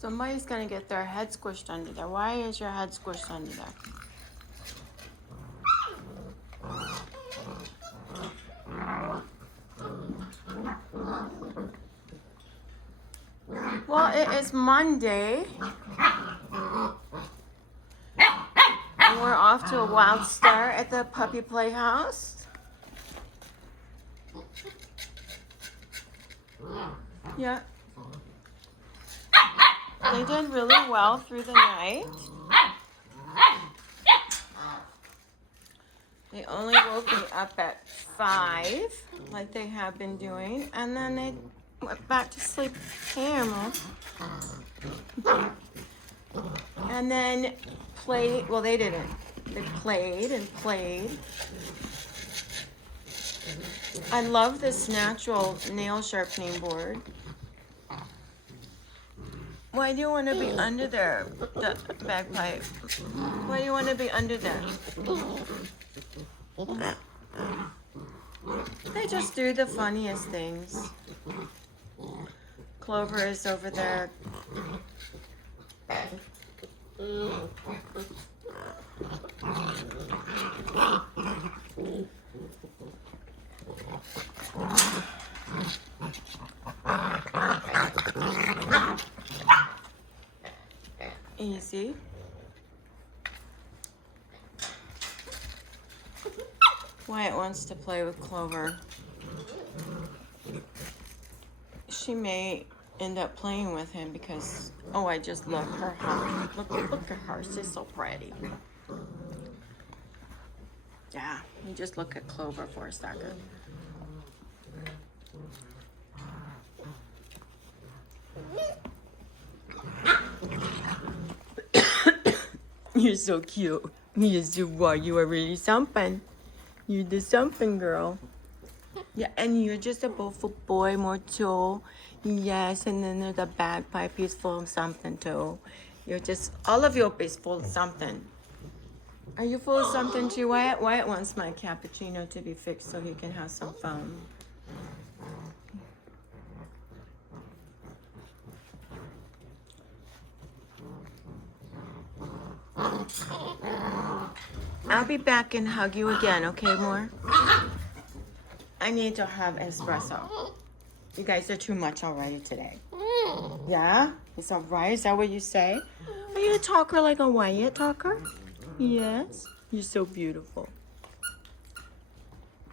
Somebody's gonna get their head squished under there. Why is your head squished under there? Well, it is Monday. And we're off to a wild start at the puppy playhouse. Yeah. They did really well through the night. They only woke me up at 5, like they have been doing, and then they went back to sleep. Hey, Emerald. And then played, well, they didn't. They played and played. I love this natural nail sharpening board. Why do you want to be under there, the bagpipe? Why do you want to be under there? They just do the funniest things. Clover is over there. Easy. Wyatt wants to play with Clover. She may end up playing with him because, oh, I just love her. Look at her. She's so pretty. Yeah, you just look at Clover for a second. You're so cute. Yes, you are. You are really something. You're the something girl. Yeah, and you're just a beautiful boy, more too. Yes, and then there's the bagpipe. He's full of something too. You're just, all of you is full of something. Are you full of something too, Wyatt? Wyatt wants my cappuccino to be fixed so he can have some fun. I'll be back and hug you again, okay, Moore? I need to have espresso. You guys are too much already today. Yeah? It's all right? Is that what you say? Are you a talker like a Wyatt talker? Yes? You're so beautiful.